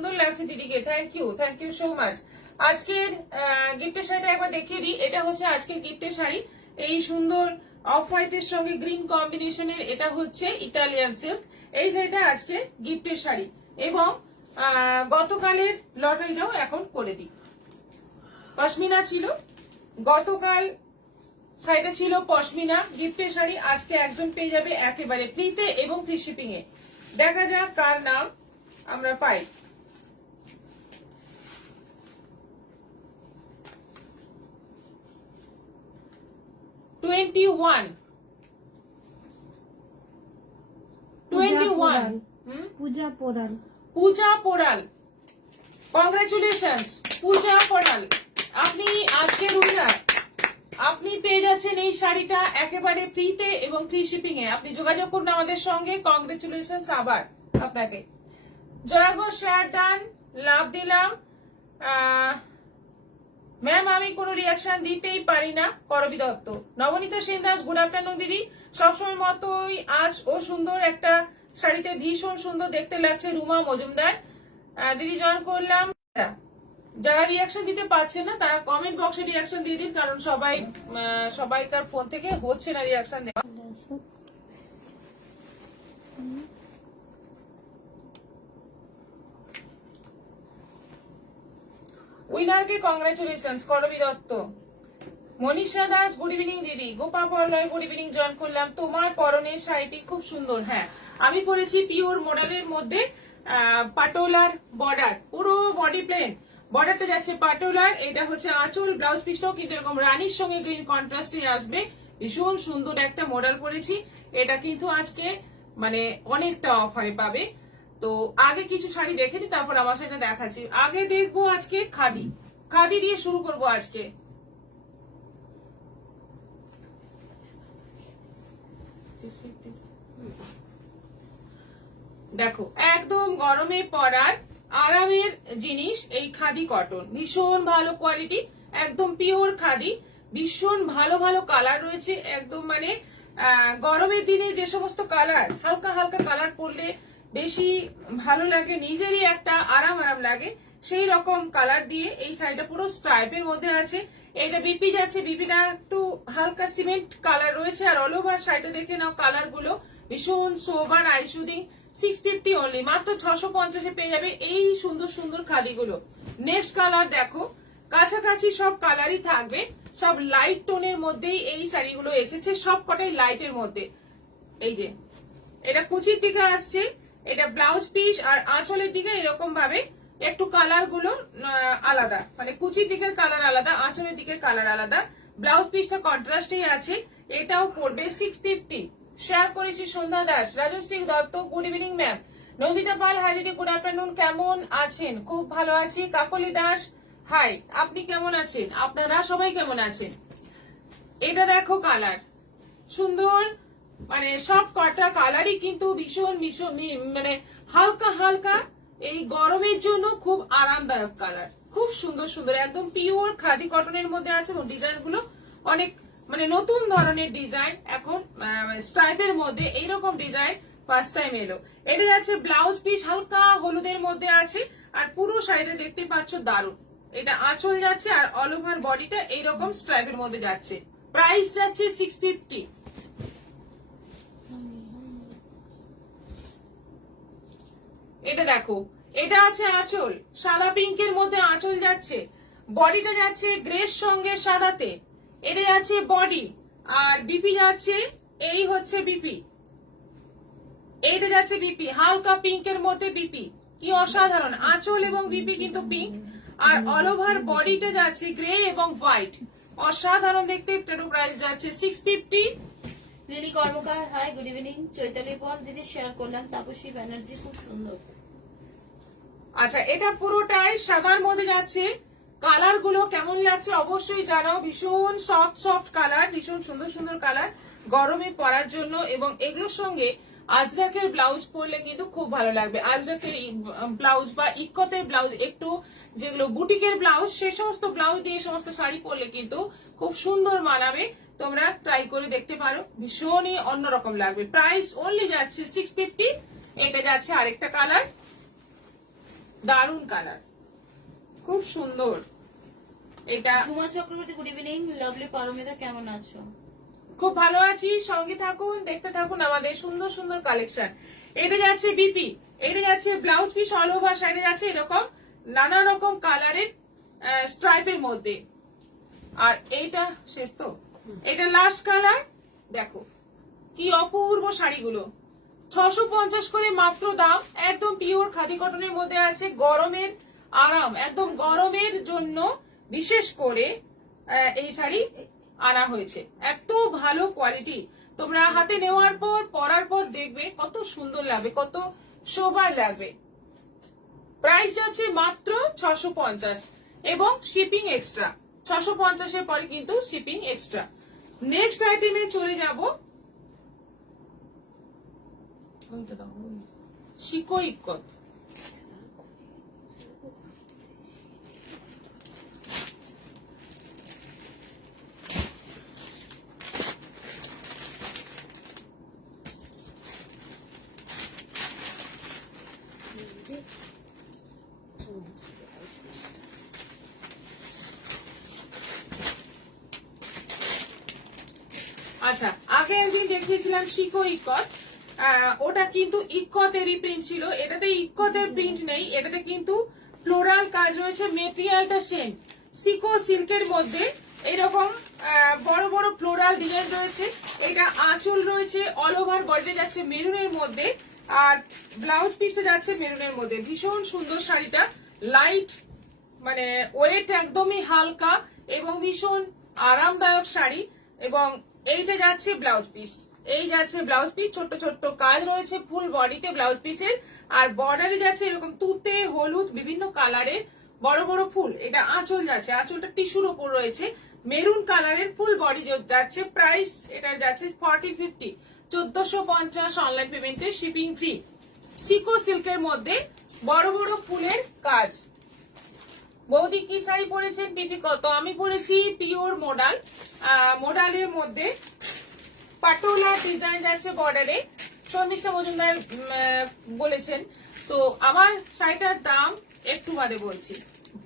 সুন্দর লাগছে দিদিকে, থ্যাংক ইউ সো মাচ। আজকের গিফটের শাড়িটা একবার দেখিয়ে দিই। এটা হচ্ছে আজকের গিফটের শাড়ি, এই সুন্দর অফ হোয়াইটের সঙ্গে গ্রিন কম্বিনেশনের। এটা হচ্ছে ইটালিয়ান সিল্ক। এই শাড়িটা আজকে গিফটের শাড়ি এবং গতকালের লটারিটাও এখন করে দিই। পশমিনা ছিল গতকাল, শাড়িটা ছিল পশমিনা গিফটের শাড়ি, আজকে একজন পেয়ে যাবে একেবারে ফ্রিতে এবং ফ্রি শিপিং এ। দেখা যাক কার নাম আমরা পাই। পূজা পোড়াল। কংগ্রেচুলেশনস পূজা পোড়াল, আপনি আজকের উইনার। আপনি পেয়ে যাচ্ছেন এই শাড়িটা একেবারে ফ্রিতে এবং ফ্রি শিপিং এ। আপনি যোগাযোগ করুন আমাদের সঙ্গে। কংগ্রেচুলেশনস আবার আপনাকে। জয়াগো শেয়ার ডান, লাভ দিলাম। ম্যাম আমি কোনো রিয়াকশন দিতেই পারি না, করবি দত্ত। নবনীতা সেন দাস, গুড আফটারনুন দিদি। সবসময় মতোই আজ ও সুন্দর একটা শাড়িতে ভীষণ সুন্দর দেখতে লাগছে। রুমা মজুমদার দিদি জয়েন করলাম। যারা রিয়াকশন দিতে পারছে না তারা কমেন্ট বক্সে রিয়াকশন দিয়ে দিন, কারণ সবাইকার ফোন থেকে হচ্ছে না রিয়াকশন দেওয়া। উইনারকে কংগ্রেচুলেশনস, করবি দত্ত। মনীষা দাস, গুড ইভিনিং দিদি। গোপা পরলয়, গুড ইভিনিং জয়েন করলাম। তোমার পরনের শাড়িটি খুব সুন্দর। হ্যাঁ, আমি পরেছি পিওর মডেলের মধ্যে পাটোলার বর্ডার, পুরো বডি প্লেন বর্ডারটা যাচ্ছে পাটোলার। এটা হচ্ছে আঁচল, ব্লাউজ পিসটাও কিন্তু এরকম রানীর সঙ্গে গ্রিন কন্ট্রাস্টে আসবে। ভীষণ সুন্দর একটা মডেল পরেছি। এটা কিন্তু আজকে মানে অনেকটা অফারে পাবে। তো আগে কিছু শাড়ি দেখে নি, তারপর আমার সাথে দেখাচ্ছি। আগে দেখবো আজকে খাদি, খাদি দিয়ে শুরু করবো আজকে। দেখো একদম গরমে পরার আরামের জিনিস এই খাদি কটন, ভীষণ ভালো কোয়ালিটি, একদম পিওর খাদি। ভীষণ ভালো ভালো কালার রয়েছে, একদম মানে গরমের দিনে যে সমস্ত কালার হালকা হালকা কালার পরলে বেশি ভালো লাগে, নিজেরই একটা আরাম লাগে, সেই রকম কালার দিয়ে এই শাড়িটা পুরো স্ট্রাইপের মধ্যে আছে। এটা বিপি যাচ্ছে, বিপিটা একটু হালকা সিমেন্ট কালার রয়েছে। আর অল ওভার শাড়িটা দেখে নাও, কালার গুলো ভীষণ সোবার, আই শুডিং। 650 অনলি, মাত্র 650-এ পেয়ে যাবে এই সুন্দর সুন্দর খাদিগুলো। নেক্সট কালার দেখো, কাছাকাছি সব কালারই থাকবে, সব লাইট টোনের মধ্যেই এই শাড়িগুলো এসেছে, সব কটাই লাইটের মধ্যে। এই যে এটা কুচির দিকে আসছে, এটা ব্লাউজ পিস, আর আঁচলের দিকে এরকম ভাবে একটু কালার গুলো আলাদা, মানে কুচির দিকের কালার আলাদা, আঁচলের দিকের কালার আলাদা। ব্লাউজ পিসটা কন্ট্রাস্টেই আছে। এটাও পড়বে 650। শেয়ার করেছি Sandhya Das, Rajashree Dutta, good evening ma'am. Nandita Pal, hi দিদি, গুড আফটারনুন, কেমন আছেন? খুব ভালো আছি। কাকলি দাস, হাই, আপনি কেমন আছেন? আপনারা সবাই কেমন আছেন? এটা দেখো কালার সুন্দর, মানে সব কটা কালারই কিন্তু ভীষণ ভীষণ মানে হালকা হালকা, এই গরমের জন্য খুব আরামদায়ক কালার, খুব সুন্দর সুন্দর, একদম পিওর খাদি কটনের মধ্যে আছে। এবং ডিজাইন গুলো অনেক মানে নতুন ধরনের ডিজাইন, এখন স্ট্রাইপের মধ্যে এইরকম ডিজাইন ফার্স্ট টাইম এলো। এটা যাচ্ছে ব্লাউজ পিস, হালকা হলুদের মধ্যে আছে, আর পুরো শাড়িটা দেখতে পাচ্ছ দারুণ। এটা আঁচল যাচ্ছে আর অল ওভার বডিটা এইরকম স্ট্রাইপের মধ্যে যাচ্ছে। প্রাইস যাচ্ছে 650। এটা দেখো, এটা আছে আঁচল, সাদা পিঙ্কের মধ্যে আঁচল যাচ্ছে, বডিটা যাচ্ছে গ্রের সঙ্গে সাদাতে। এটা যাচ্ছে বডি, আর বিপি যাচ্ছে, এই হচ্ছে বিপি, এইটা যাচ্ছে বিপি, হালকা পিঙ্কের মধ্যে বিপি, কি অসাধারণ। আঁচল এবং বিপি কিন্তু পিঙ্ক, আর অল ওভার বডিটা যাচ্ছে গ্রে এবং হোয়াইট, অসাধারণ দেখতে। এটারও প্রাইস যাচ্ছে 650। লিলি কর্মকার, হাই, গুড ইভিনিং। চৈতালি পল দিদি শেয়ার করলাম। তাপসী ব্যানার্জি, খুব সুন্দর। আচ্ছা, এটা পুরোটাই সাদার মধ্যে যাচ্ছে। কালার গুলো কেমন লাগছে অবশ্যই জানাও। ভীষণ সফট সফট কালার, ভীষণ সুন্দর সুন্দর কালার গরমে পরার জন্য। এবং এগুলোর সঙ্গে আজরাকের ব্লাউজ পরলে কিন্তু খুব ভালো লাগবে। আজরাকের ব্লাউজ বা ইক্কতের ব্লাউজ, একটু যেগুলো বুটিকের ব্লাউজ, সে সমস্ত ব্লাউজ দিয়ে সমস্ত শাড়ি পরলে কিন্তু খুব সুন্দর মানাবে। তোমরা ট্রাই করে দেখতে পারো, ভীষণই অন্যরকম লাগবে। প্রাইস অনলি যাচ্ছে 650। এটা যাচ্ছে আরেকটা কালার, দারুন কালার, খুব সুন্দর। এটা Jhuma Chakraborty good evening. Lovely Paromita কেমন আছো? খুব ভালো আছি, সঙ্গে থাকুন, দেখতে থাকুন আমাদের সুন্দর সুন্দর কালেকশন। এটা যাচ্ছে বিপি, এটা যাচ্ছে ব্লাউজ পিস, অল ওভার সাইডে যাচ্ছে এরকম নানা রকম কালারের স্ট্রাইপের মধ্যে। আর এইটা শেষ তো, এটা লাস্ট কালার। দেখো কি অপূর্ব শাড়িগুলো, 650 করে মাত্র দাম, একদম পিওর খাদি কটনের মধ্যে আছে। গরমের আরাম, একদম গরমের জন্য বিশেষ করে এই শাড়ি আনা হয়েছে। এত ভালো কোয়ালিটি, তোমরা হাতে নেওয়ার পর পরার পর দেখবে কত সুন্দর লাগবে, কত শোভার লাগবে। প্রাইস যাচ্ছে মাত্র 650 এবং শিপিং এক্সট্রা। 650 এর পরে কিন্তু শিপিং এক্সট্রা। নেক্সট আইটেমে চলে যাব, শিকো ইক্কত। আচ্ছা, আগে একদিন দেখিয়েছিলাম শিকো ইক্কত, ওটা কিন্তু ইক্কতেরই প্রিন্ট ছিল। এটাতে ইক্কতের প্রিন্ট নেই, এটাতে কিন্তু ফ্লোরাল কাজ রয়েছে, মেটেরিয়ালটা সেম। সিকো সিল্কের মধ্যে এরকম বড় বড় ফ্লোরাল ডিজাইন রয়েছে। এটা আঁচল রয়েছে, অল ওভার বডি যাচ্ছে মেরুনের মধ্যে, আর ব্লাউজ পিসটা যাচ্ছে মেরুনের মধ্যে। ভীষণ সুন্দর শাড়িটা, লাইট মানে ওয়েট একদমই হালকা এবং ভীষণ আরামদায়ক শাড়ি। এবং এইটা যাচ্ছে ব্লাউজ পিস, এই যাচ্ছে ব্লাউজ পিস, ছোট্ট ছোট্ট কাজ রয়েছে ফুল বডিতে ব্লাউজ পিসের। আর বর্ডারে যাচ্ছে এরকম তুতে হলুদ বিভিন্ন কালারের বড় বড় ফুল। এটা আঁচল যাচ্ছে, আঁচলটা টিস্যুর উপর রয়েছে, মেরুন কালারের ফুল বডি যাচ্ছে। প্রাইস এটা যাচ্ছে 1450, 1450 অনলাইন পেমেন্টে, শিপিং ফ্রি। সিকো সিল্কের মধ্যে বড় বড় ফুলের কাজ। বৌদি কি শাড়ি পরেছেন, পিপি কত? আমি পরেছি পিওর মডাল, মডালের মধ্যে পাটোলা ডিজাইন যাচ্ছে বর্ডারে। শর্মিষ্ঠা মজুমদার বলেছেন। তো আমার শাড়িটার দাম একটু বাদে বলছি,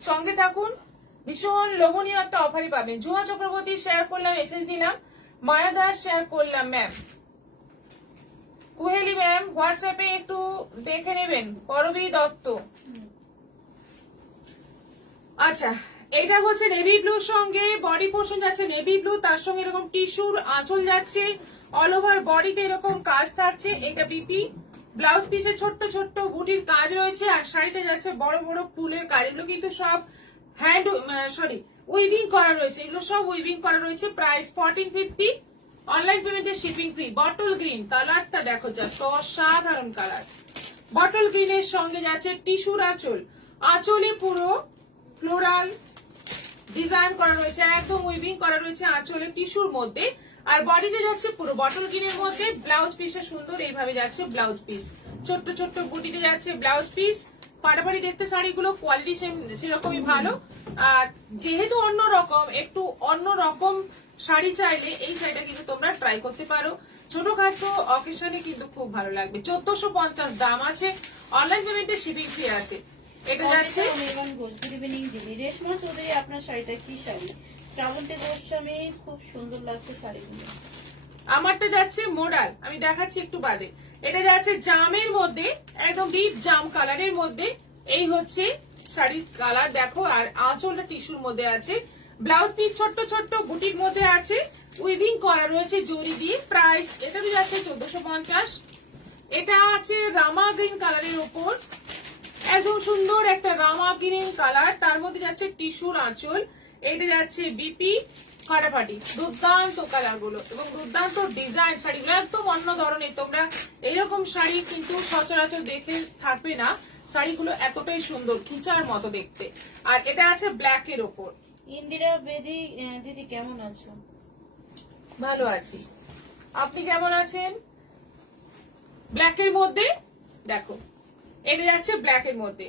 সঙ্গে থাকুন। ভীষণ লোভনীয় একটা অফারই পাবেন। ঝুমা চক্রবর্তী শেয়ার করলাম, মেসেজ দিলাম। মায়া দাস শেয়ার করলাম ম্যাম। কুহেলি ম্যাম হোয়াটসঅ্যাপে একটু দেখে নেবেন। করবী দত্ত। আচ্ছা, এটা হচ্ছে নেভি ব্লুর সঙ্গে বডি পোর্শন যাচ্ছে নেভি ব্লু, তার সঙ্গে এরকম টিস্যুর আঁচল যাচ্ছে, অল ওভার বডিতে এরকম কাজ থাকছে। এটা বিপি, ব্লাউজ পিসে ছোট্ট ছোট্ট বুটির কাজ রয়েছে, আর শাড়িটা যাচ্ছে বড় বড় ফুলের কাজ। এগুলো কিন্তু সব হ্যান্ড উইভিং করা রয়েছে, এগুলো সব উইভিং করা রয়েছে। প্রাইস 1450, অনলাইন পেমেন্টে শিপিং ফ্রি। বটল গ্রিন কালারটা দেখো, জাস্ট অসাধারণ কালার। বটল গ্রিনের সঙ্গে যাচ্ছে টিস্যুর আঁচল, আঁচলে পুরো ফ্লোরাল ডিজাইন করা রয়েছে, একদম উইভিং করা রয়েছে আঁচলে টিস্যুর মধ্যে। আর বডিতে যাচ্ছে পুরো বটল গ্রিনের মধ্যে। ব্লাউজ পিসটা সুন্দর এইভাবে যাচ্ছে ব্লাউজ পিস, ছোট্ট ছোট্ট বুটিতে যাচ্ছে ব্লাউজ পিস। ফাটাফাটি দেখতে শাড়িগুলো, কোয়ালিটি সেরকমই ভালো। আর যেহেতু অন্যরকম, একটু অন্যরকম শাড়ি চাইলে এই শাড়িটা কিন্তু তোমরা ট্রাই করতে পারো। ছোটখাটো অকেশনে কিন্তু খুব ভালো লাগবে। 1450 দাম আছে, অনলাইন পেমেন্টে শিপিং ফ্রি আছে। এটা যাচ্ছে অনির্বাণ ঘোষ। গুড ইভিনিং দিদি। রেশমা চৌধুরী আপনার শাড়িটা কি শাড়ি? শ্রাবন্তী গোস্বামী, খুব সুন্দর লাগছে শাড়িগুলো। আমারটা যাচ্ছে মোডাল, আমি দেখাচ্ছি একটু বাদে। এটা যাচ্ছে জামের মধ্যে, একদম ডিপ জাম কালারের মধ্যে। এই হচ্ছে শাড়ির কালার দেখো, আর আঁচলটা টিস্যুর মধ্যে আছে। ব্লাউজ পিস ছোট্ট ছোট্ট বুটির মধ্যে আছে, উইভিং করা রয়েছে জরি দিয়ে। প্রাইস এটারও যাচ্ছে 1450। এটা আছে রামা গ্রিন কালারের উপর, একদম সুন্দর একটা রামা গ্রিন কালার, তার মধ্যে যাচ্ছে টিস্যুর আঁচল। এটা যাচ্ছে বিপি, ফাটাফাটি দুর্দান্ত কালার গুলো এবং দুর্দান্ত ডিজাইন। শাড়িগুলো একদম অন্য ধরনের, তোমরা এইরকম শাড়ি কিন্তু সচরাচর দেখে থাকবে না। শাড়িগুলো এতটাই সুন্দর, খিচার মতো দেখতে। আর এটা আছে ব্ল্যাক এর ওপর। ইন্দিরা বেদি দিদি কেমন আছো? ভালো আছি, আপনি কেমন আছেন? ব্ল্যাক এর মধ্যে দেখো, এটা যাচ্ছে ব্ল্যাক এর মধ্যে,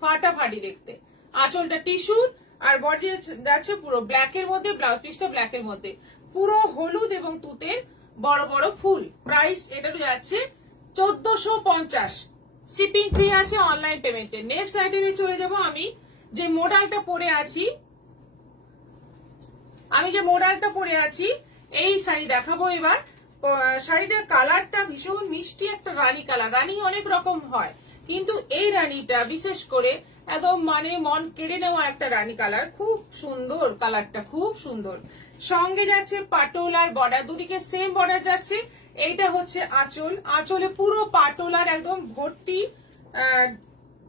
ফাটাফাটি দেখতে। আঁচলটা টিস্যুর আর বডি যাচ্ছে পুরো ব্ল্যাক এর মধ্যে, ব্লাউজ পিসটা ব্ল্যাক এর মধ্যে, পুরো হলুদ এবং তুতে বড় বড় ফুল। প্রাইস এটারও যাচ্ছে 1450। শিপিং ফ্রি আছে অনলাইন পেমেন্টে। নেক্সট আইটেমে চলে যাব। আমি যে মডেলটা পরে আছি এই শাড়ি দেখাবো এবার। শাড়িটার কালারটা ভীষণ মিষ্টি একটা রানী কালার। রানী অনেক রকম হয়, কিন্তু এই রানীটা বিশেষ করে একদম মানে মন কেড়ে নেওয়া একটা রানী কালার। খুব সুন্দর কালারটা, খুব সুন্দর। সঙ্গে যাচ্ছে পাটোলার বর্ডার, দুদিকে সেম বর্ডার যাচ্ছে। এইটা হচ্ছে আঁচল, আঁচলে পুরো পাটোলার একদম ভর্তি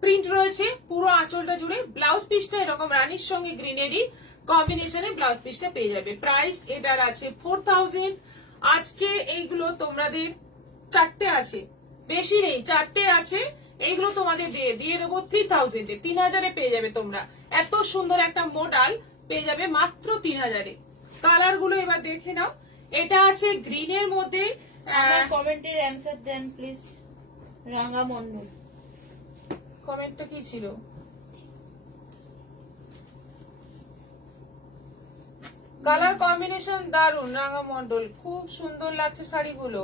প্রিন্ট রয়েছে পুরো আঁচলটা জুড়ে। ব্লাউজ পিসটা এরকম রানীর সঙ্গে গ্রিনারি কম্বিনেশনে ব্লাউজ পিসটা পেয়ে যাবে। প্রাইস এটার আছে 4000। আজকে এইগুলো তোমাদের চারটে আছে, বেশি নেই, চারটে আছে। এইগুলো তোমাদের দিয়ে দেবো 3000-এ, 3000-এ পেয়ে যাবে তোমরা। এত সুন্দর একটা মডেল পেয়ে যাবে মাত্র 3000-এ। কালার গুলো এবার দেখে নাও। এটা আছে গ্রিনের মধ্যে। কমেন্টের অ্যান্সার দেন প্লিজ। রাঙ্গা মন্ডল কমেন্টটা কি ছিল? কালার কম্বিনেশন দারুন। রাঙা মন্ডল, খুব সুন্দর লাগছে শাড়িগুলো।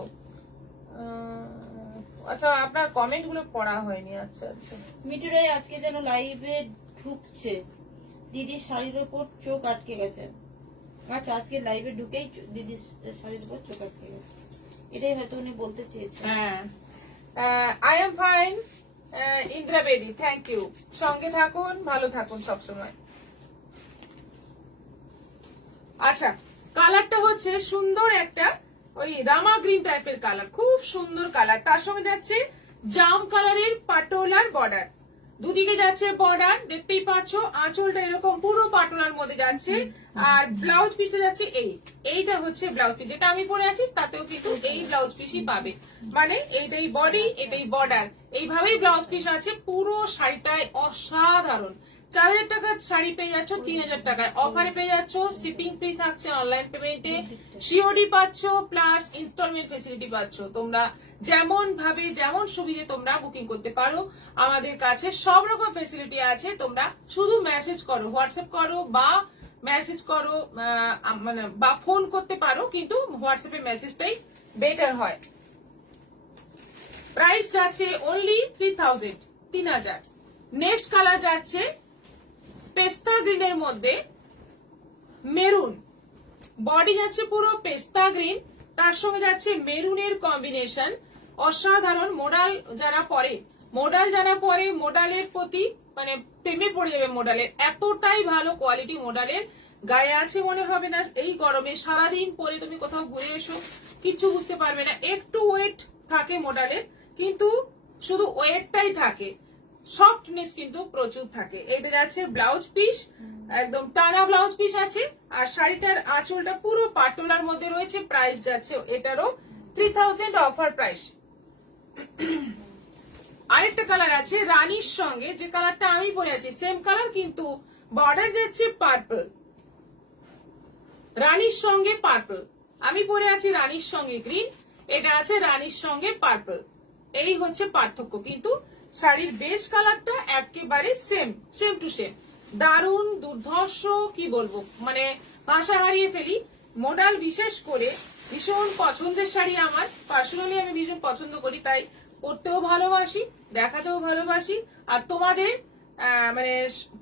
আচ্ছা, আপনার কমেন্ট গুলো পড়া হয়নি। আচ্ছা আচ্ছা। মিঠুরাই আজকে যেন লাইভে ঢুকছে, দিদির শাড়ির উপর চোখ আটকে গেছে। আচ্ছা, আজকে লাইভে ঢুকেই দিদির শাড়ির উপর চোখ আটকে গেছে, এটাই হয়তো উনি বলতে চেয়েছেন। হ্যাঁ, আই এম ফাইন ইন্দ্রা বেদি, থ্যাংক ইউ। সঙ্গে থাকুন, ভালো থাকুন সবসময়। আচ্ছা, কালারটা হচ্ছে সুন্দর একটা ওই রামা গ্রিন টাইপের কালার, খুব সুন্দর কালার। তার সঙ্গে যাচ্ছে জাম কালারের পাটোলার বর্ডার, দুদিকে যাচ্ছে বর্ডার, দেখতেই পাচ্ছ। আঁচলটা এরকম পুরো পাটোলার মধ্যে যাচ্ছে। আর ব্লাউজ পিসটা যাচ্ছে এইটা হচ্ছে ব্লাউজ পিস, যেটা আমি পরে আছি তাতেও কিন্তু এই ব্লাউজ পিসই পাবে। মানে এইটাই বডি, এটাই বর্ডার, এইভাবেই ব্লাউজ পিস আছে। পুরো শাড়িটায় অসাধারণ। 4000 টাকার শাড়ি পেয়ে যাচ্ছ 3000 টাকায়। অফারে পেয়ে যাচ্ছ, শিপিং ফ্রি থাকছে অনলাইন পেমেন্টে, সিওডি পাচ্ছ, প্লাস ইনস্টলমেন্ট ফেসিলিটি পাচ্ছ। তোমরা যেমন ভাবে যেমন সুবিধে তোমরা বুকিং করতে পারো। আমাদের কাছে সব রকম ফেসিলিটি আছে। তোমরা শুধু মেসেজ করো, হোয়াটসঅ্যাপ করো বা মেসেজ করো, মানে বা ফোন করতে পারো, কিন্তু হোয়াটসঅ্যাপে মেসেজটাই বেটার হয়। প্রাইস যাচ্ছে অনলি 3000। নেক্সট কালার যাচ্ছে পেস্তা গ্রিনের মধ্যে মেরুন, বডি যাচ্ছে পুরো পেস্তা গ্রিন, তার সঙ্গে যাচ্ছে মেরুনের কম্বিনেশন। অসাধারণ। মোডাল যারা পরে মোডালের প্রতি মানে প্রেমে পড়ে যাবে মোডালের। এতটাই ভালো কোয়ালিটি মোডালের, গায়ে আছে মনে হবে না। এই গরমে সারাদিন পরে তুমি কোথাও ঘুরে এসো, কিচ্ছু বুঝতে পারবে না। একটু ওয়েট থাকে মোডালের, কিন্তু শুধু ওয়েটটাই থাকে, সফটনেস কিন্তু প্রচুর থাকে। এটা যাচ্ছে ব্লাউজ পিস, একদম টানা ব্লাউজ পিস আছে। আর শাড়িটার আঁচলটা পুরো পাটোলার মধ্যে রয়েছে। প্রাইস যাচ্ছে এটারও 3000 অফার প্রাইস। আরেকটা কালার আছে রানীর সঙ্গে, যে কালারটা আমি পরে আছি সেম কালার, কিন্তু বর্ডার যাচ্ছে পার্পল। রানীর সঙ্গে পার্পল, আমি পরে আছি রানীর সঙ্গে গ্রিন, এটা আছে রানীর সঙ্গে পার্পল। এই হচ্ছে পার্থক্য, কিন্তু শাড়ির বেস কালারটা একেবারে সেম টু সেম। দারুণ, দুর্ধর্ষ, কি বলবো, মানে ভাষা হারিয়ে ফেলি। মডেল বিশেষ করে ভীষণ পছন্দের শাড়ি আমার। পার্সোনালি আমি ভীষণ পছন্দ করি, তাই পরতেও ভালোবাসি, দেখাতেও ভালোবাসি। আর তোমাদের মানে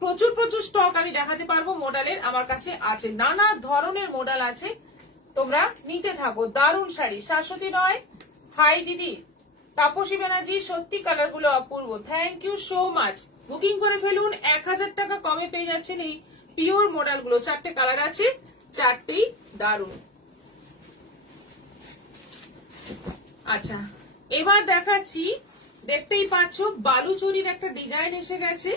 প্রচুর স্টক আমি দেখাতে পারবো মডেলের। আমার কাছে আছে, নানা ধরনের মডেল আছে, তোমরা নিতে থাকো। দারুণ শাড়ি। শাশ্বতী নয়, হাই দিদি। তাপসী ব্যানার্জি, সত্যি কালার গুলো অপূর্ব, thank you so much. Booking করে ফেলুন, 1000 টাকা কমে পেয়ে যাচ্ছেন এই পিওর মডেল গুলো। 4টে কালার আছে, 4টেই দারুণ। আচ্ছা, এবার দেখাচ্ছি, দেখতেই পাচ্ছ বালুচুরির একটা ডিজাইন এসে গেছে,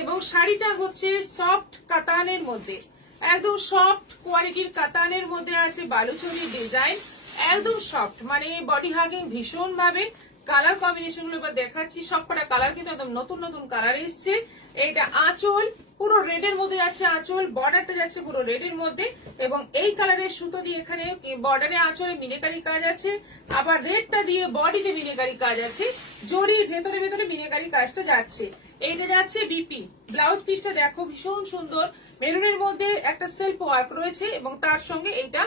এবং শাড়িটা হচ্ছে সফট কাতানের মধ্যে, একদম সফট কোয়ালিটির কাতানের মধ্যে আছে বালুচুরির ডিজাইন, একদম সফট, মানে বডি হাগিং ভীষণ ভাবে। কালার কম্বিনেশন গুলো এবার দেখাচ্ছি। সবকটা কালার কিন্তু একদম নতুন কালার এসছে। এটা আঁচল পুরো রেডের মধ্যে যাচ্ছে, আঁচল বর্ডারটা যাচ্ছে পুরো রেডের মধ্যে, এবং এই কালারের সুতো দিয়ে এখানে বর্ডারে আঁচলে মিনেকারি কাজ আছে, আবার রেডটা দিয়ে বডিতে মিনেকারি কাজ আছে, জরির ভেতরে মিনেকারি কাজটা যাচ্ছে। এইটা যাচ্ছে বিপি। ব্লাউজ পিসটা দেখো ভীষণ সুন্দর, মেরুনের মধ্যে একটা সেলফ ওয়ার্ক রয়েছে, এবং তার সঙ্গে এইটা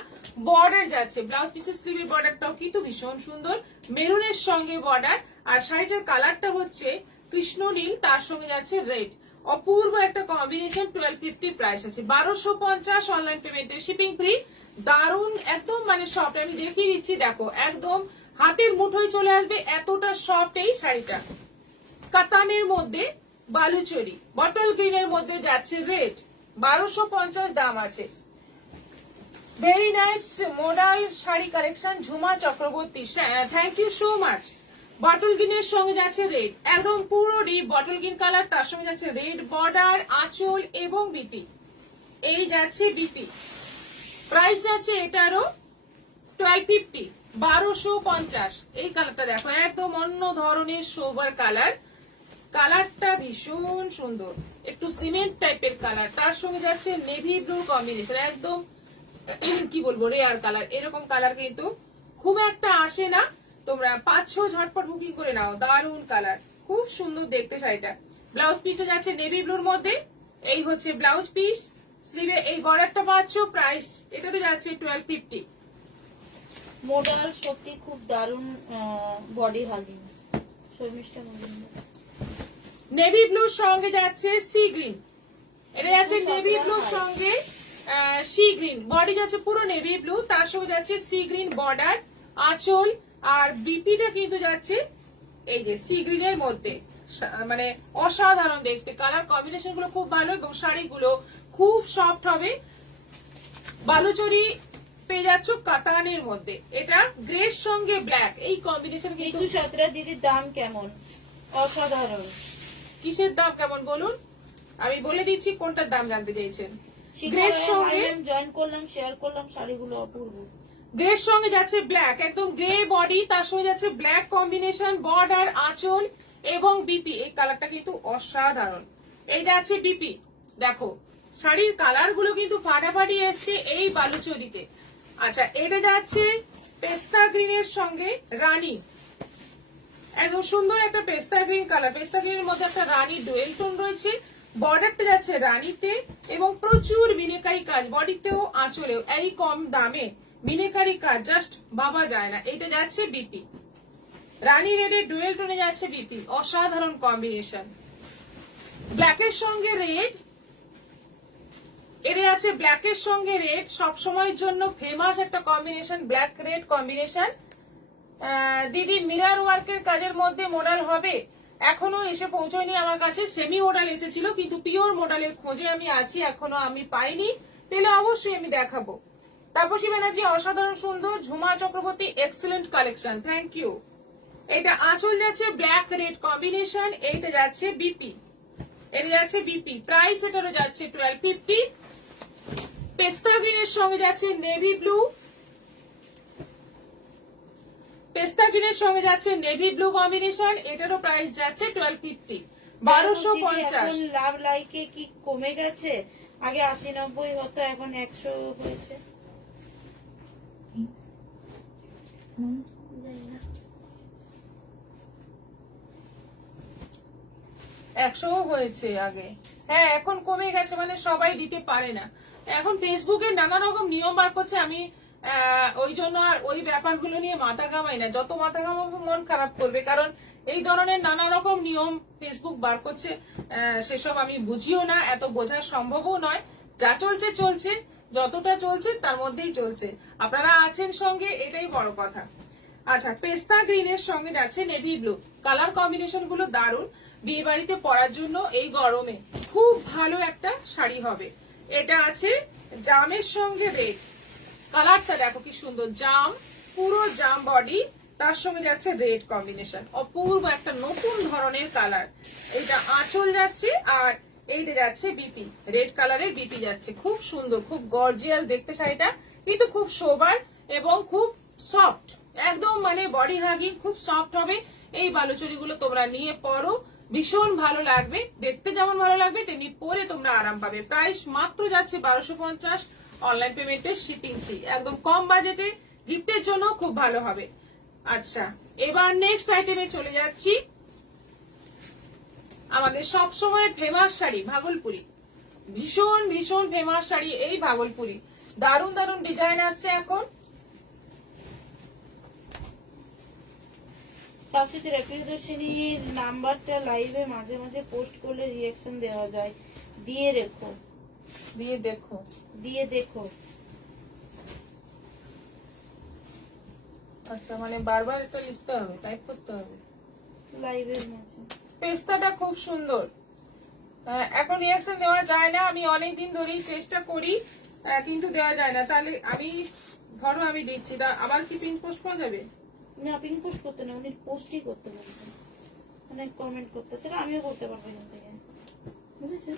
বর্ডার যাচ্ছে। ব্লাউজ পিসের স্লিভের বর্ডারটাও কিন্তু ভীষণ সুন্দর, মেরুনের সঙ্গে বর্ডার। আর শাড়িটার কালারটা হচ্ছে কৃষ্ণ নীল, তার সঙ্গে যাচ্ছে রেড। অপূর্ব একটা কম্বিনেশন। 1250 প্রাইস আছে, 1250 অনলাইন পেমেন্টে, শিপিং ফ্রি। দারুন একদম, মানে সফট। আমি দেখিয়ে দিচ্ছি, দেখো একদম হাতের মুঠোয় চলে আসবে, এতটা সফট এই শাড়িটা। কাতানের মধ্যে বালুচরি, বটল গ্রিনের মধ্যে যাচ্ছে রেড, 1250 দাম আছে। Very nice modal sari collection, Jhuma Chakraborty, thank you so much. Bottle গ্রিনের সঙ্গে যাচ্ছে রেড, একদম পুরো ডিপ বটল গ্রিন কালার, তার সঙ্গে যাচ্ছে রেড বর্ডার, আঁচল এবং বিপি। এই যাচ্ছে বিপি, প্রাইস যাচ্ছে এটারও 1250, 1250। এই কালারটা দেখো, একদম অন্য ধরনের সোবার কালার, কালারটা ভীষণ সুন্দর, একটু সিমেন্ট টাইপের কালার, তার সঙ্গে যাচ্ছে নেভি ব্লু কম্বিনেশন, একদম কি বলবো রেয়ার কালার। এরকম কালার কিন্তু খুব একটা আসে না, তোমরা 5-6 ঝটপট বুকিং করে নাও। দারুন কালার, খুব সুন্দর দেখতে শাড়িটা। ব্লাউজ পিসটা যাচ্ছে নেভি ব্লুর মধ্যে, এই হচ্ছে ব্লাউজ পিস। স্লিভে এই বর্ডারটা পাচ্ছ, প্রাইস এটারও যাচ্ছে 1250। মোডাল সত্যি খুব দারুন body hugging, Sharmistha Majumdar. Navy ব্লুর সঙ্গে যাচ্ছে সি গ্রিন, এটা যাচ্ছে নেভি ব্লুর সঙ্গে সি গ্রিন, বডি যাচ্ছে পুরো নেভি ব্লু, তার সঙ্গে যাচ্ছে সি গ্রিন বর্ডার, আঁচল, আর বিপিটা কিন্তু যাচ্ছে এই যে সি গ্রিনের মধ্যে। মানে অসাধারণ দেখতে, কালার কম্বিনেশন গুলো খুব ভালো এবং শাড়িগুলো খুব সফট হবে। বালুচরি পেয়ে যাচ্ছ কাতানের মধ্যে, এটা গ্রের সঙ্গে ব্ল্যাক, এই কম্বিনেশন কিন্তু। 17 দিদির দাম কেমন? অসাধারণ। কিসের দাম কেমন বলুন, আমি বলে দিচ্ছি কোনটার দাম জানতে চাইছেন। গ্রের সঙ্গে জয়েন করলাম, শেয়ার করলাম, শাড়িগুলো অপূর্ব। গ্রের সঙ্গে যাচ্ছে ব্ল্যাক, একদম গ্রে বডি, তার সঙ্গে যাচ্ছে ব্ল্যাক কম্বিনেশন, বর্ডার, আঁচল এবং বিপি। এই কালারটা কিন্তু অসাধারণ। এই যাচ্ছে বিপি, দেখো শাড়ির কালার গুলো কিন্তু ফাটাফাটি এসছে এই বালুচরিতে। আচ্ছা, এটা যাচ্ছে পেস্তা গ্রিনের সঙ্গে রানী, একদম সুন্দর একটা পেস্তা গ্রিন কালার, পেস্তা গ্রিনের মধ্যে একটা রানী ডুয়েল টোন রয়েছে, বর্ডারটা যাচ্ছে রানীতে এবং প্রচুর মিনেকারি কাজ, বডিতেও আঁচলেও। এই কম দামে মিনেকারি কাজ জাস্ট ভাবা যায় না। এটা যাচ্ছে বিপি, রানী রেডের ডুয়েল টোনে যাচ্ছে বিপি, অসাধারণ কম্বিনেশন। ব্ল্যাকের সঙ্গে রেড, এটা যাচ্ছে ব্ল্যাকের সঙ্গে রেড, সবসময়ের জন্য ফেমাস একটা কম্বিনেশন, ব্ল্যাক রেড কম্বিনেশন। দিদি মিরার ওয়ার্কের কাজের মধ্যে মডেল হবে? এখনো এসে পৌঁছয়নি আমার কাছে, সেমি মডেল এসেছিল, কিন্তু পিওর মডেলের খোঁজে আমি আছি, এখনো আমি পাইনি, পেলে অবশ্যই আমি দেখাবো। তাপসী ব্যানার্জি, অসাধারণ সুন্দর। Jhuma Chakraborty, excellent collection, thank you. এটা আঁচল যাচ্ছে ব্ল্যাক রেড কম্বিনেশন, এইটা যাচ্ছে বিপি, এটা যাচ্ছে বিপি, প্রাইস এটারও যাচ্ছে 1250। পেস্তা গ্রিনের সঙ্গে যাচ্ছে নেভি ব্লু, পেস্তা গ্রিনের সঙ্গে যাচ্ছে নেভি ব্লু কম্বিনেশন, এটারও প্রাইস যাচ্ছে 1250, 1250। লাভ লাইকে কি কমে গেছে? আগে 80-90 হতো, এখন 100 হয়েছে। 100 হয়েছে আগে, হ্যাঁ এখন কমে গেছে, মানে সবাই দিতে পারে না। এখন ফেসবুকে নানা রকম নিয়ম বার করছে, আমি ওই জন্য আর ওই ব্যাপারগুলো নিয়ে মাথা ঘামাই না, যত মাথা ঘামাবো মন খারাপ করবে, কারণ এই ধরনের নানা রকম নিয়ম ফেসবুক বার করছে, সেসব আমি বুঝিও না, এত বোঝা সম্ভবও নয়। যা চলছে চলছে, যতটা চলছে তার মধ্যেই চলছে, আপনারা আছেন সঙ্গে, এটাই বড় কথা। আচ্ছা, পেস্তা গ্রিনের সঙ্গে যাচ্ছে নেভি ব্লু, কালার কম্বিনেশন গুলো দারুন, বিয়ে বাড়িতে পরার জন্য এই গরমে খুব ভালো একটা শাড়ি হবে। এটা আছে জামের সঙ্গে রেড, কালারটা দেখো কি সুন্দর, জাম, পুরো জাম বডি, তার সঙ্গে যাচ্ছে রেড কম্বিনেশন, অপূর্ব একটা নতুন ধরনের কালার। এটা আঁচল যাচ্ছে আর এইটা যাচ্ছে বিপি, রেড কালারের বিপি যাচ্ছে, খুব সুন্দর, খুব গর্জিয়াস দেখতে শাড়িটা, কিন্তু খুব সোবার এবং খুব সফট, একদম মানে বডি হাগিং, খুব সফট হবে। এই বালুচরিগুলো তোমরা নিয়ে পরো, ভীষণ ভালো লাগবে, দেখতে যেমন ভালো লাগবে তেমনি পরে তোমরা আরাম পাবে। প্রাইস মাত্র যাচ্ছে 1250, অনলাইন পেমেন্টের শিপিং ফ্রি, একদম কম বাজেটে, গিফটের জন্য খুব ভালো হবে। আচ্ছা, এবার নেক্সট আইটেমে চলে যাচ্ছি। আমাদের সব সময়ের ফেমাস শাড়ি ভাগলপুরি, ভীষণ ভীষণ ফেমাস শাড়ি এই ভাগলপুরি, দারুণ দারুণ ডিজাইন আসছে এখন। শাশ্বতীর প্রিয়দর্শিনীর নাম্বারটা লাইভে মাঝে মাঝে পোস্ট করলে রিয়াকশন দেওয়া যায়, দিয়ে রেখো, দিয়ে দেখো। দিয়ে দেখো। আচ্ছা, মানে বারবার এটা লিখতে হবে, টাইপ করতে হবে। লাইভের মাঝে পেস্তাটা খুব সুন্দর। এখন রিয়াকশন দেওয়া যায় না, আমি অনেকদিন ধরেই চেষ্টা করি, কিন্তু দেওয়া যায় না। তাহলে আমি ধরো আমি দিচ্ছি, তা আবার কি পিন পোস্ট করা যাবে? না, পিন পোস্ট করতে না, উনি পোস্টই করতে বলছেন, মানে কমেন্ট করতে, সেটা আমিও করতে পারবো এখান থেকে, বুঝেছেন?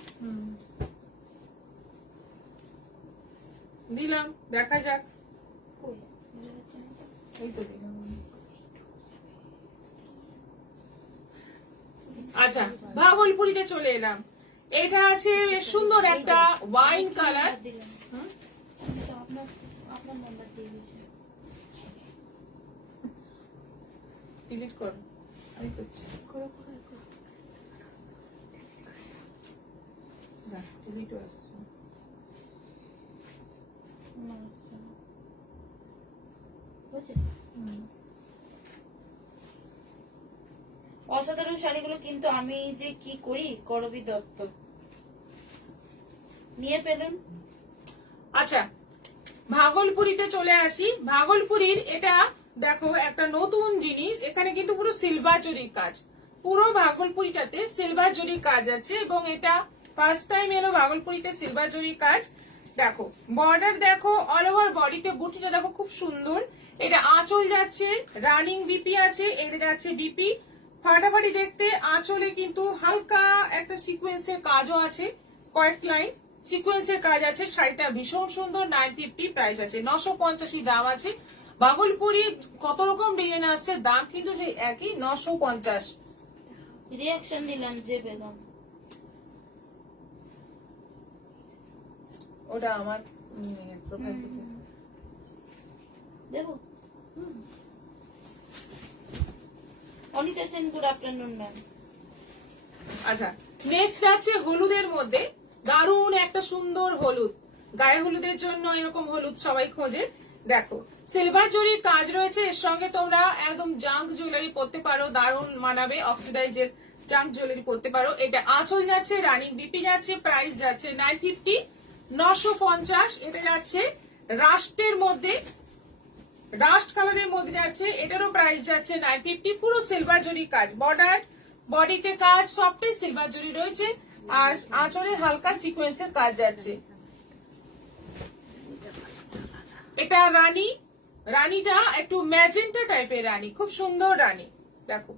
দিলাম, দেখা যাক। কই? এই তো দিলাম। আচ্ছা, ভাগলপুরিতে চলে এলাম। এটা আছে সুন্দর একটা ওয়াইন কালার। দিলাম। আমি তো আপনার নাম্বার দিয়ে দিয়েছি। ডিলিট করো, আমি করছি। ডিলিট আসছে। না, আচ্ছা। বুঝছেন? অসাধারণ শাড়িগুলো কিন্তু আমি যে কি করি, করবি দত্ত নিয়ে ফেলুন। আচ্ছা, ভাগলপুরিতে চলে আসি। ভাগলপুরীর এটা দেখো একটা নতুন জিনিস, এখানে কিন্তু পুরো সিলভার জরির কাজ, পুরো ভাগলপুরিটাতে সিলভার জরির কাজ আছে, এবং এটা ফার্স্ট টাইম এলো ভাগলপুরিতে সিলভার জরির কাজ। দেখো বর্ডার, দেখো অল ওভার বডিতে বুটিটা দেখো খুব সুন্দর। এটা আঁচল যাচ্ছে, রানিং বিপি আছে, এটা যাচ্ছে বিপি ফাটাফাটি দেখতে। আঁচলে কিন্তু হালকা একটা সিকোয়েন্সের কাজও আছে, কয়েক লাইন সিকোয়েন্সের কাজ আছে। শাড়িটা ভীষণ সুন্দর, 950 প্রাইস আছে, 950 দাম আছে। ভাগলপুরি কত রকম ডিজাইন আসছে, দাম কিন্তু সেই একই, 950। রিয়াকশন দিলাম যে বেগম। ওটা আমার প্রোফাইল থেকে দেখো। Anita Sen, good afternoon ma'am. আচ্ছা, নেক্সট যাচ্ছে হলুদের মধ্যে, দারুণ একটা সুন্দর হলুদ, গায়ে হলুদের জন্য এরকম হলুদ সবাই খোঁজে। দেখো সিলভার জরির কাজ রয়েছে, এর সঙ্গে তোমরা একদম জাঙ্ক জুয়েলারি পরতে পারো, দারুণ মানাবে, অক্সিডাইজের জাঙ্ক জুয়েলারি পরতে পারো। এটা আঁচল যাচ্ছে, রানিং বিপি যাচ্ছে, প্রাইস যাচ্ছে 950, 950। এটা যাচ্ছে রাস্টের মধ্যে, রাস্ট কালারের মধ্যে যাচ্ছে, এটারও প্রাইস যাচ্ছে 950। পুরো সিলভার জরি কাজ, বর্ডার বডিতে কাজ সবটাই সিলভার জরি রয়েছে, আর আঁচলে হালকা সিকোয়েন্সের কাজ যাচ্ছে। এটা রানী, রানীটা একটু ম্যাজেন্টা টাইপের রানী, খুব সুন্দর রানী। দেখো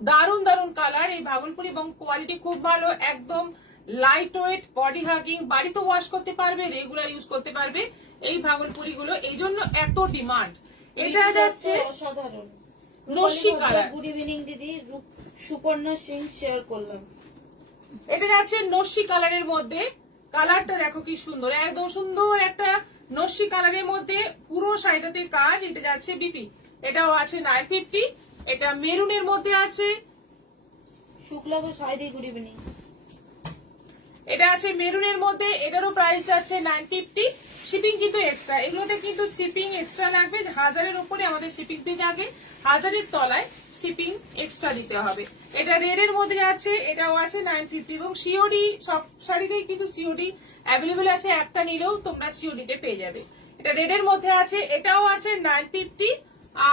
দারুণ দারুণ কালার, এই ভাগলপুরি, এবং কোয়ালিটি খুব ভালো, একদম লাইট ওয়েট, বডি হাগিং, বাড়িতে ওয়াশ করতে পারবে, রেগুলার ইউজ করতে পারবে এই ভাগলপুরি গুলো, এই জন্য এত ডিমান্ড। এটা যাচ্ছে অসাধারণ নস্যি কালার। গুড ইভিনিং দিদি, সুপর্ণা সিং শেয়ার করলাম। এটা যাচ্ছে নস্যি কালারের মধ্যে, কালারটা দেখো কি সুন্দর, একদম সুন্দর একটা নস্যি কালারের মধ্যে পুরো শাড়িটাতে কাজ। এটা যাচ্ছে বিপি, এটাও আছে 950। এটা মেরুনের মধ্যে আছে, শুক্লা গো সাইদি, গুড ইভিনিং। এটা আছে মেরুনের মধ্যে, এটারও প্রাইস আছে 950। শিপিং কিন্তু এক্সট্রা, এগুলোতে কিন্তু শিপিং এক্সট্রা লাগবে, 1000-এর উপরে আমাদের শিপিং ফি লাগে, 1000-এর তলায় শিপিং এক্সট্রা দিতে হবে। এটা রেড এর মধ্যে আছে, এটাও আছে 950, এবং সিওডি সব শাড়িতেই কিন্তু সিওডি অ্যাভেলেবেল আছে, একটা নিলেও তোমরা সিওডি তে পেয়ে যাবে। এটা রেড এর মধ্যে আছে, এটাও আছে 950।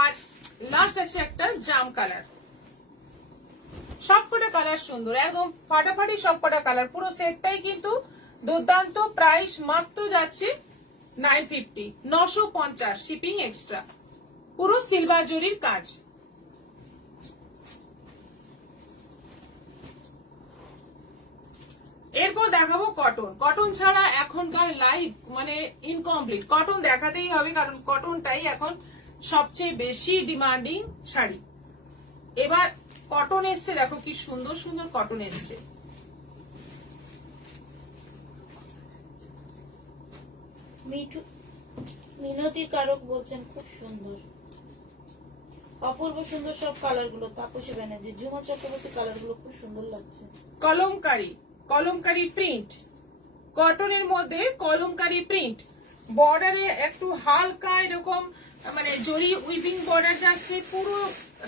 আর লাস্ট আছে একটা জাম কালার, সবকটা কালার সুন্দর, একদম ফাটাফাটি সবকটা কালার, পুরো সেটটাই কিন্তু দুর্দান্ত। প্রাইস মাত্র যাচ্ছে 950, 950 শিপিং এক্সট্রা, পুরো সিলভার জরির কাজ। এরপর দেখাবো কটন। কটন ছাড়া এখনকার লাইফ মানে ইনকমপ্লিট, কটন দেখাতেই হবে, কারণ কটনটাই এখন সবচেয়ে বেশি ডিমান্ডিং শাড়ি। এবার কটন এসছে, দেখো কি সুন্দর সুন্দর কটন এসছে। মিনতি কারক বলছেন খুব সুন্দর, অপূর্ব সুন্দর সব কালার গুলো। তাপসী ব্যানার্জি, ঝুমা চক্রবর্তী, কালার গুলো খুব সুন্দর লাগছে। কলমকারি, কলমকারি প্রিন্ট, কটনের মধ্যে কলমকারি প্রিন্ট, বর্ডারে একটু হালকা এরকম মানে জরি উইভিং বর্ডার যাচ্ছে, পুরো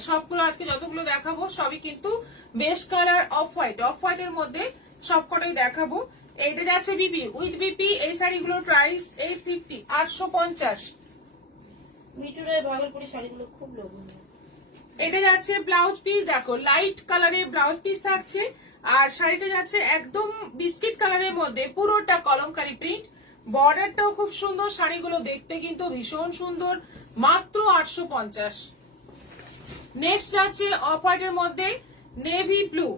সবগুলো আজকে যতগুলো দেখাবো সবই কিন্তু বেশ কালার অফ হোয়াইটের মধ্যে সবকটাই দেখাবো। এইটা যাচ্ছে বিপি উইথ বিপি। এই শাড়িগুলোর প্রাইস 850, 850। মিঠুরায় ভাগলপুরি শাড়িগুলো খুব লোভনীয়। এটা যাচ্ছে ব্লাউজ পিস, দেখো লাইট কালারের ব্লাউজ পিস থাকছে, আর শাড়িটা যাচ্ছে একদম বিস্কিট কালারের মধ্যে, পুরোটা কলমকারী প্রিন্ট। বর্ডারটাও খুব সুন্দর, শাড়িগুলো দেখতে কিন্তু ভীষণ সুন্দর, মাত্র 850। নেক্সট যাচ্ছে অফ হোয়াইটের মধ্যে নেভি ব্লু,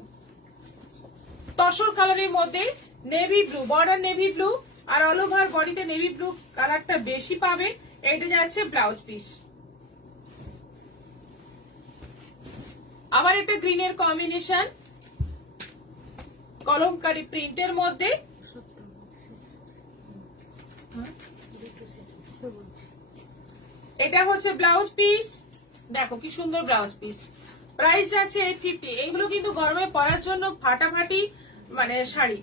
তসর কালারের মধ্যে navy blue, border navy blue, আর অল ওভার বডিতে নেভি ব্লু কালারটা বেশি পাবে। এটা যাচ্ছে ব্লাউজ পিস। আবার একটা গ্রিনের কম্বিনেশন কলমকারী প্রিন্টের মধ্যে, এটা হচ্ছে ব্লাউজ পিস। দেখো কি সুন্দর ব্লাউজ পিস, প্রাইস আছে 850। এইগুলো কিন্তু গরমে পরার জন্য ফাটাফাটি মানে শাড়ি।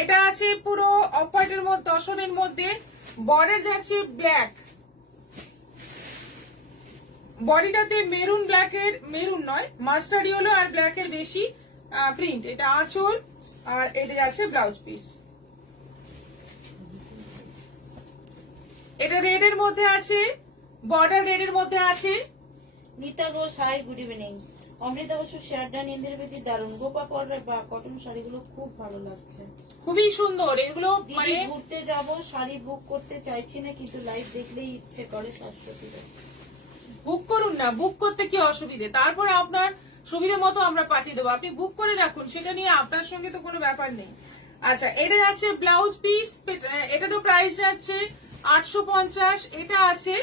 এটা আছে পুরো অফ হোয়াইটের মধ্যে, তসরের মধ্যে, বর্ডার যাচ্ছে ব্ল্যাক, বডিটাতে মেরুন ব্ল্যাকের, মেরুন নয় মাস্টার্ড ইয়েলো আর ব্ল্যাকের বেশি প্রিন্ট। এটা আঁচল, আর এটা যাচ্ছে ব্লাউজ পিস। এটা রেড এর মধ্যে আছে, বর্ডার রেড এর মধ্যে আছে। Nita Ghosh, hi, good evening. Amrita Basu, share done, ইন্দ্রের বেদি দারুণ। গোপা পরের বা কটন শাড়িগুলো খুব ভালো লাগছে, খুবই সুন্দর এগুলো। দিদি মানে ঘুরতে যাব, শাড়ি বুক করতে চাইছি না, কিন্তু লাইভ দেখলেই ইচ্ছে করে। শাশ্বতী বুক করুন না, বুক করতে কি অসুবিধে, তারপরে আপনার সুবিধা মতো আমরা পাঠিয়ে দেবো, আপনি বুক করে রাখুন, সেটা নিয়ে আপনার সঙ্গে তো কোনো ব্যাপার নেই। আচ্ছা, এটা যাচ্ছে ব্লাউজ পিস, এটারও প্রাইস যাচ্ছে 850। এটা আছে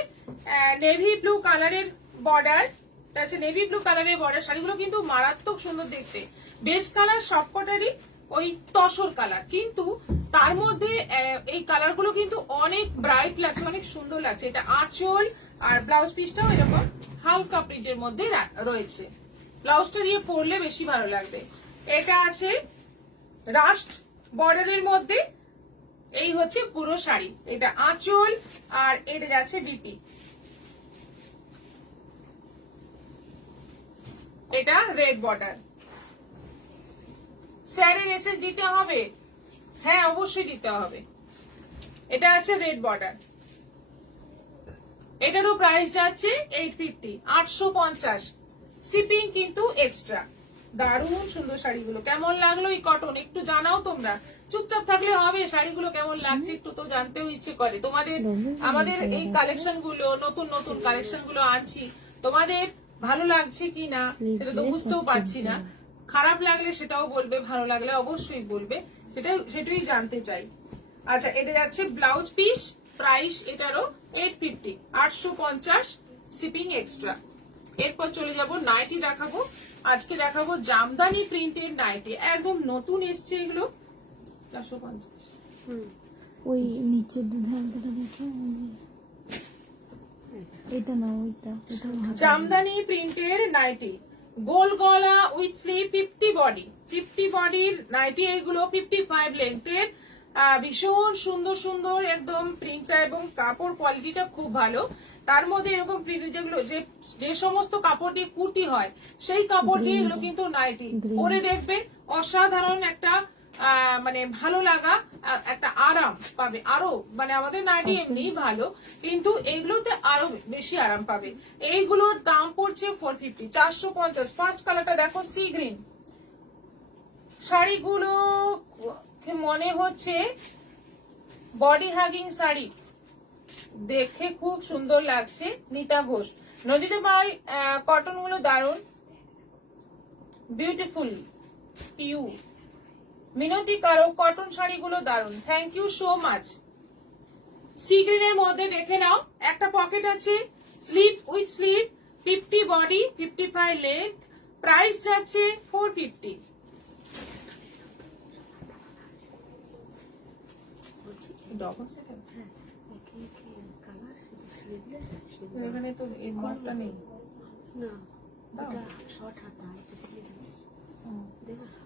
নেভি ব্লু কালারের বর্ডার, এটা আছে নেভি ব্লু কালারের বর্ডার। শাড়িগুলো কিন্তু মারাত্মক সুন্দর দেখতে, বেস কালার সবকটারই ওই তসর কালার, কিন্তু তার মধ্যে এই কালার গুলো কিন্তু অনেক ব্রাইট লাগছে, অনেক সুন্দর লাগছে। এটা আঁচল, আর ব্লাউজ পিসটাও এরকম হালকা প্রিন্টের মধ্যে রয়েছে, ব্লাউজটা দিয়ে পরলে বেশি ভালো লাগবে। এটা আছে রাস্ট বর্ডারের মধ্যে, এই হচ্ছে পুরো শাড়ি। এটা আঁচল, আর এটা যাচ্ছে বিপি। এটা রেড বর্ডার। স্যারের এসে দিতে হবে, হ্যাঁ অবশ্যই দিতে হবে। এটা আছে রেড বর্ডার, এটারও প্রাইস যাচ্ছে 850, 850। শিপিং কিন্তু এক্সট্রা। দারুণ সুন্দর শাড়িগুলো। কেমন লাগলো এই কটন একটু জানাও তোমরা, চুপচাপ থাকলে হবে, শাড়িগুলো কেমন লাগছে একটু তো জানতেও ইচ্ছে করে তোমাদের। আমাদের এই কালেকশন গুলো, নতুন নতুন কালেকশন গুলো আনছি, তোমাদের ভালো লাগছে কি না সেটা তো বুঝতেও পারছি না। খারাপ লাগলে সেটাও বলবে, ভালো লাগলে অবশ্যই বলবে, সেটাই জানতে চাই। আচ্ছা, এটা যাচ্ছে ব্লাউজ পিস, প্রাইস এটারও 850, 850, শিপিং এক্সট্রা। এরপর চলে যাব নাইটি দেখাবো। আজকে দেখাবো জামদানি প্রিন্টের নাইটি, একদম নতুন এসছে এগুলো, 450। ওই নিচের দুধারটা দেখো, এটা না ওইটা, জামদানি প্রিন্টের নাইটি, গোল গলা উইথ স্লিভ, 50 বডি, 50 বডির নাইটি এইগুলো, 55 লেন্থের। ভীষণ সুন্দর সুন্দর একদম প্রিন্টটা এবং কাপড় কোয়ালিটিটা খুব ভালো। তার মধ্যে এরকম প্রিন্ট যেগুলো যে সমস্ত কাপড় দিয়ে কুর্তি হয় সেই কাপড় দিয়ে এগুলো কিন্তু নাইটি পরে দেখবে অসাধারণ একটা মানে ভালো লাগা, একটা আরাম পাবে আরো। মানে আমাদের নাইটি এমনি ভালো, কিন্তু এইগুলোতে আরো বেশি আরাম পাবে। এইগুলোর দাম পড়ছে 450, 450। ফার্স্ট কালারটা দেখো সি গ্রিন, শাড়িগুলো মনে হচ্ছে বডি হাগিং শাড়ি, দেখে খুব সুন্দর লাগছে। নিতা ঘোষ, নদীতে পাই কটন গুলো দারুন, বিউটিফুল পিউ। মিনতি কারো, কটন শাড়িগুলো দারুন, thank you so much. Sea গ্রিনের মধ্যে দেখে নাও, একটা পকেট আছে, sleeve with sleeve, 50 body, 55 length, price যাচ্ছে 450। এখানে তো এই মার্কটা নেই।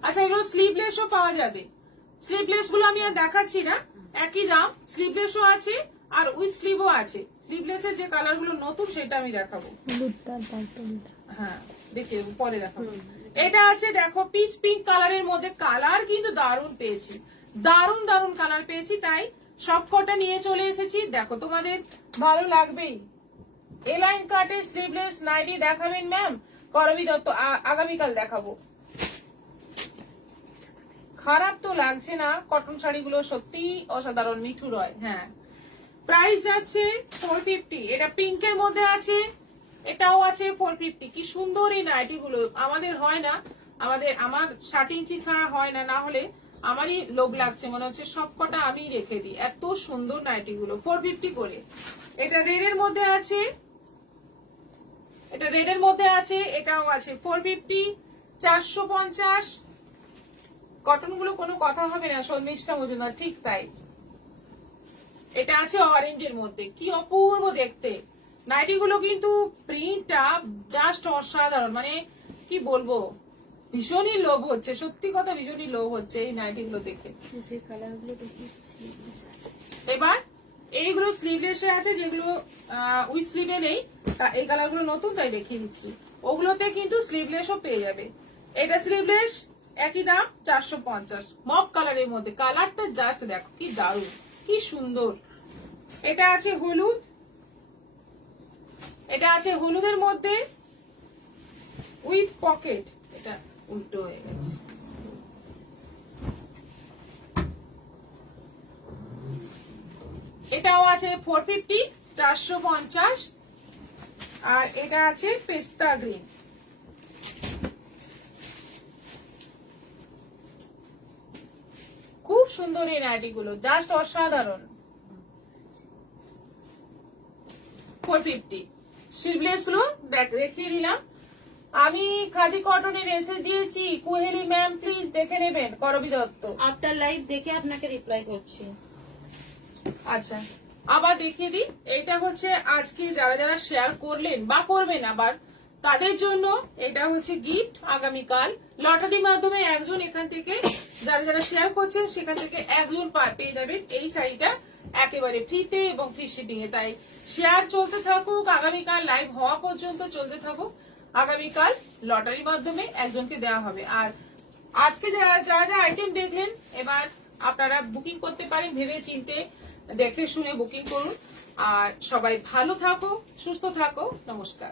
আচ্ছা, এগুলো স্লিভলেসও পাওয়া যাবে। স্লিভলেস গুলো আমি আর দেখাচ্ছি না, একই দাম। স্লিভলেসও আছে আর উইথ স্লিভও আছে। স্লিভলেসের যে কালার গুলো নতুন সেটা আমি দেখাবো। হলুদটা পার্পলটা। হ্যাঁ দেখে পরে দেখাবো। এটা আছে দেখো পিচ পিঙ্ক কালারের মধ্যে, কালার কিন্তু দারুণ পেয়েছি, দারুণ দারুণ কালার পেয়েছি, তাই সবকটা নিয়ে চলে এসেছি। দেখো তোমাদের ভালো লাগবেই। এলাইন কাটের স্লিভলেস নাইটি দেখাবেন ম্যাম? করবি দত্ত আগামীকাল দেখাবো। খারাপ তো লাগছে না, কটন শাড়িগুলো সত্যি অসাধারণ, মিঠু রয়। হ্যাঁ, প্রাইস যাচ্ছে 450। এটা পিঙ্কের মধ্যে আছে, এটাও আছে 450। কি সুন্দর এই নাইটি গুলো, আমাদের হয় না, আমার 60 ইঞ্চি ছাড়া হয় না, না হলে আমারই লোভ লাগছে, মনে হচ্ছে সবকটা আমি রেখে দিই, এত সুন্দর নাইটি গুলো 450 করে। এটা রেডের মধ্যে আছে, এটা রেডের মধ্যে আছে, এটাও আছে 450, 450। কটন গুলো কোনো কথা হবে না, শর্মিষ্ঠা মজুমদার, ঠিক তাই। এটা আছে অরেঞ্জের মধ্যে, কি অপূর্ব দেখতে নাইটি গুলো, কিন্তু প্রিন্টটা জাস্ট অসাধারণ, মানে কি বলবো, ভীষণই লোভ হচ্ছে, সত্যি কথা ভীষণই লোভ হচ্ছে এই নাইটি গুলো দেখে। যে কালারগুলো দেখিয়েছি স্লিভলেস আছে। এবার এইগুলো স্লিভলেসে আছে, যেগুলো উইথ স্লিভে নেই, এই কালার গুলো নতুন তাই দেখিয়ে দিচ্ছি। ওগুলোতে কিন্তু স্লিভলেসও পেয়ে যাবে। এটা স্লিভলেস, একই দাম 450, মপ কালারের মধ্যে। কালারটা জাস্ট দেখো কি দারুণ, কি সুন্দর। এটা আছে হলুদ, এটা আছে হলুদের মধ্যে উইথ পকেট। এটা উল্টো হয়ে গেছে। এটাও আছে 450, 450। আর এটা আছে পেস্তা গ্রিন। খুব সুন্দর এই নাইটি গুলো, জাস্ট অসাধারণ। 450 স্লিভলেস গুলো দেখিয়ে দিলাম। আমি খাদি কটনের এসে দিয়েছি, কুহেলি ম্যাম প্লিজ দেখে নেবেন, করবি দত্ত। আপনার লাইভ দেখে আপনাকে রিপ্লাই করছি। আচ্ছা, আবার দেখিয়ে দিই। এটা হচ্ছে আজকে যারা যারা শেয়ার করলেন বা করবেন আবার, তাদের জন্য এটা হচ্ছে গিফট। আগামীকাল লটারির মাধ্যমে একজন এখান থেকে, যারা যারা শেয়ার করছেন সেখান থেকে একজন পেয়ে যাবেন এই শাড়িটা একেবারে ফ্রিতে এবং ফ্রি শিপিং এ। তাই শেয়ার চলতে থাকুক, আগামীকাল লাইভ হওয়া পর্যন্ত চলতে থাকুক। আগামীকাল লটারির মাধ্যমে একজনকে দেওয়া হবে। আর আজকে যারা যা আইটেম দেখলেন, এবার আপনারা বুকিং করতে পারেন, ভেবে চিন্তে দেখে শুনে বুকিং করুন। আর সবাই ভালো থাকো, সুস্থ থাকো, নমস্কার।